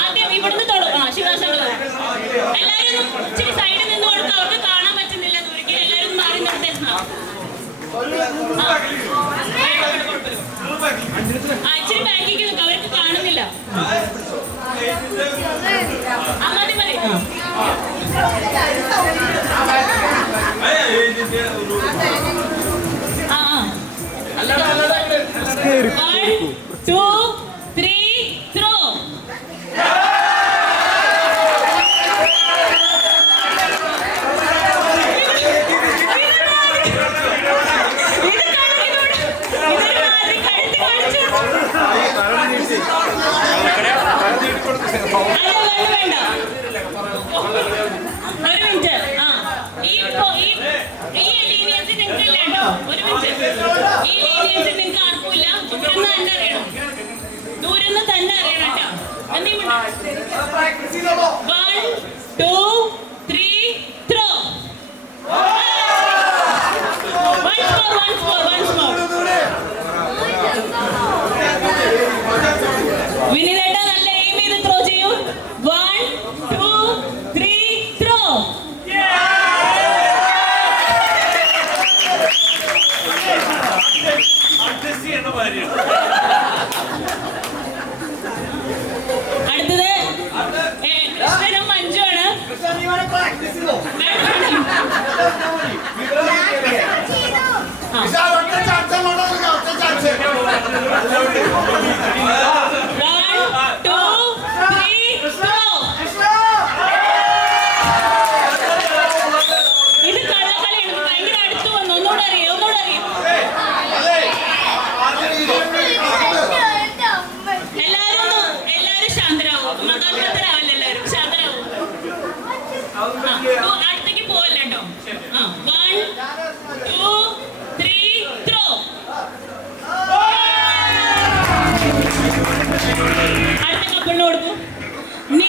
ആദ്യം ഇവിടുന്ന് തുടങ്ങും. ശിവാസനം എല്ലാവരും ഇച്ചിരി സൈഡിൽ നിന്ന് കൊടുക്കുക. അവർക്ക് കാണാൻ പറ്റുന്നില്ല. ഒരിക്കലും എല്ലാവരും മാറി നിർത്തേ. ഇച്ചിരി ബാക്കിക്ക് നിൽക്കുക. അവർക്ക് കാണുന്നില്ല. മതി മതി. ദൂരന്ന് തന്നെ അറിയണം കേട്ടോ. 1 2 3 throw. Once more. വിനീതേട്ട നല്ല എയിം ചെയ്ത് ത്രോ ചെയ്യൂ. 1 2 3 throw. അടുത്തത് കൃഷ്ണനും മഞ്ജുവാണ്. ഇത് കള്ളക്കളിയാണ്. ഭയങ്കര അടുത്ത് വന്നു. ഒന്നുകൂടെ അറിയാം. എല്ലാരും ശാന്തരാവും. മതാന്തരാവല്ല. എല്ലാവരും ശാന്തരാവും. അടുത്തേക്ക് പോവല്ല കേട്ടോ. 1 2 3 throw. അടുത്ത കപ്പിളിന് കൊടുക്കും.